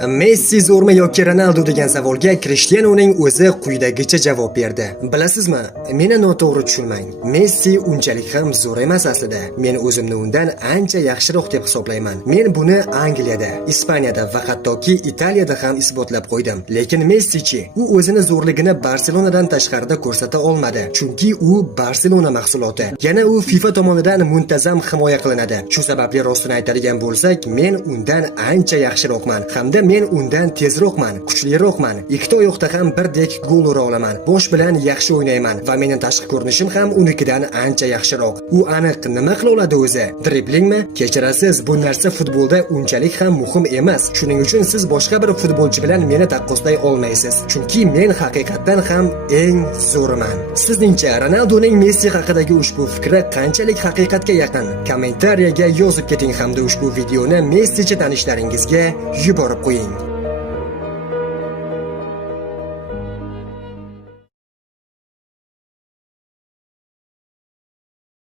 Messi zo'rmi yoki Ronaldo degan savolga Krishtianuning o'zi quyidagicha javob berdi. Bilasizmi, meni noto'g'ri tushunmang. Messi unchalik ham zo'r emas aslida. Men o'zimni undan ancha yaxshiroq deb hisoblayman. Men buni Angliyada, Ispaniyada va hattoki Italiyada ham isbotlab qo'ydim. Lekin Messi-chi, u o'zini zo'rligini Barselonadan tashqarida ko'rsata olmadi, chunki u Barselona mahsuloti. Yana u FIFA tomonidan muntazam himoya qilinadi. Shu sababli rostini aytadigan bo'lsak, men undan ancha yaxshiroqman. Hamda men undan tezroqman, kuchliroqman. Ikkita oyoqda ham birdek gol ura olaman. Bosh bilan yaxshi o'ynayman va mening tashqi ko'rinishim ham unikidan ancha yaxshiroq. U aniq nima qila oladi o'zi? Driblingmi? Kechirasiz, bu narsa futbolda unchalik ham muhim emas. Shuning uchun siz boshqa bir futbolchi bilan meni taqqoslay olmaysiz. Chunki men haqiqatan ham eng zo'riman. Sizningcha Ronaldoning Messi haqidagi ushbu fikri qanchalik haqiqatga yaqin? Kommentariyaga yozib keting hamda ushbu videoni Messicha tanishlaringizga yuborib qo'ying.